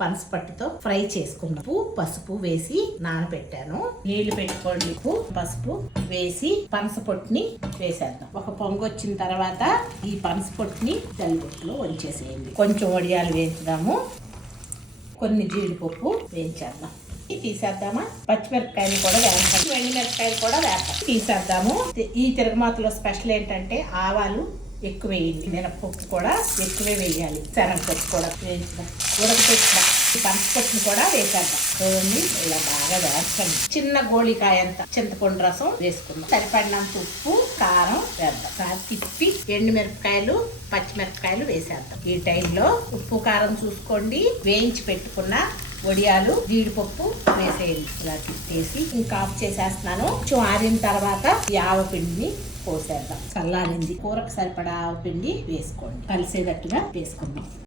పనసపట్టుతో fry చేసుకున్నాం. ఉప్పు పసుపు వేసి నానబెట్టాను. నీళ్లు పెట్టుకోండి. ఉప్పు పసుపు వేసి పనసపొట్టుని వేసేద్దాం. ఒక పొంగు వచ్చిన తర్వాత ఈ పనసపొట్టుని జల్లిబొట్టులో వంచేసేయండి. కొంచెం వడియాలు వేయించుదాము. కొన్ని జీడిపప్పు వేయించేద్దాం. తీసేద్దామా. పచ్చిమిరపకాయలు కూడా వేస్తాం. ఎండుమిరపకాయలు కూడా వేస్తాం. తీసేద్దాము. ఈ తిరగమాతలో స్పెషల్ ఏంటంటే ఆవాలు ఎక్కువ వేయండి. మినపప్పు కూడా ఎక్కువే వేయాలి. శనగపప్పు కూడా వేయించుదాం. ఉడకపెట్టిన పనసపప్పుని కూడా వేసేద్దాం. చూడండి ఇలా బాగా వేస్తాం. చిన్న గోళికాయ అంత చింతపండు రసం వేసుకుందాం. సరిపడినంత ఉప్పు కారం వేద్దాం. తిప్పి ఎండుమిరపకాయలు పచ్చిమిరపకాయలు వేసేద్దాం. ఈ టైంలో ఉప్పు కారం చూసుకోండి. వేయించి పెట్టుకున్న వడియాలు జీడిపప్పు వేసేయండి. ఇలా తిప్పేసి ఇంకా ఆఫ్ చేసేస్తున్నాను. కొంచెం ఆరిన తర్వాత ఈ ఆవపిండిని పోసేద్దాం. చల్లారింది. కూరకు సరిపడా ఆవపిండి వేసుకోండి. కలిసేటట్టుగా వేసుకుందాం.